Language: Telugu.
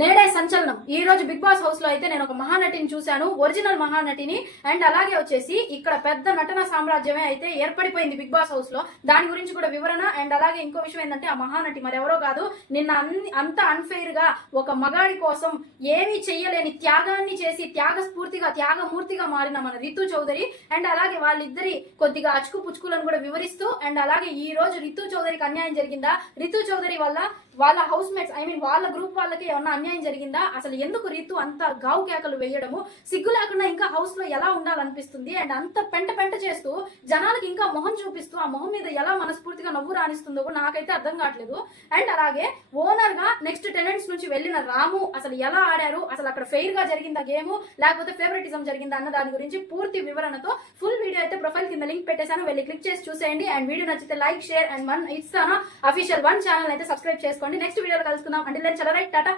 నేడే సంచలనం. ఈ రోజు బిగ్ బాస్ హౌస్ లో అయితే నేను ఒక మహానటిని చూశాను, ఒరిజినల్ మహానటిని. అండ్ అలాగే వచ్చేసి ఇక్కడ పెద్ద నటన సామ్రాజ్యమే అయితే ఏర్పడిపోయింది బిగ్ బాస్ హౌస్ లో. దాని గురించి కూడా వివరణ. అండ్ అలాగే ఇంకో విషయం ఏంటంటే ఆ మహానటి మరెవరో కాదు, నిన్న అంత అన్ఫెయిర్ గా ఒక మగాడి కోసం ఏమీ చెయ్యలేని త్యాగాన్ని చేసి త్యాగస్ఫూర్తిగా త్యాగమూర్తిగా మారిన మన రితు చౌదరి. అండ్ అలాగే వాళ్ళిద్దరి కొద్దిగా అచుకు పుచ్చుకులను కూడా వివరిస్తూ, అండ్ అలాగే ఈ రోజు రితు చౌదరికి అన్యాయం జరిగిందా, రితు చౌదరి వల్ల వాళ్ళ హౌస్ మేట్స్ వాళ్ళ గ్రూప్ వాళ్ళకి ఏమన్నా అన్యాయం జరిగిందా, అసలు ఎందుకు రీతు అంత గావు కేకలు వేయడము, సిగ్గు లేకుండా ఇంకా హౌస్ లో ఎలా ఉండాలనిపిస్తుంది, అండ్ అంత పెంట చేస్తూ జనాలకి ఇంకా మొహం చూపిస్తూ ఆ మొహం మీద ఎలా మనస్ఫూర్తిగా నవ్వు రాణిస్తుందో కూడా నాకైతే అర్థం కావట్లేదు. అండ్ అలాగే ఓనర్ గా నెక్స్ట్ టెనెంట్స్ నుంచి వెళ్ళిన రాము అసలు ఎలా ఆడారు, అసలు అక్కడ ఫెయిర్ గా జరిగిందా గేమ్ లేకపోతే ఫేవరెటిజం జరిగిందా అన్న దాని గురించి పూర్తి వివరణతో ఫుల్ వీడియో అయితే ప్రొఫైల్ కింద లింక్ పెట్టేశాను, వెళ్ళి క్లిక్ చేసి చూసేయండి. అండ్ వీడియో నచ్చితే లైక్, షేర్ అండ్ ఇస్తాను అఫీషియల్ 1 ఛానల్ అయితే సబ్స్క్రైబ్ చేసుకోండి. నెక్స్ట్ వీడియోలో కలుసుకుందాం. అంటే చాలా రైట్, టాటా.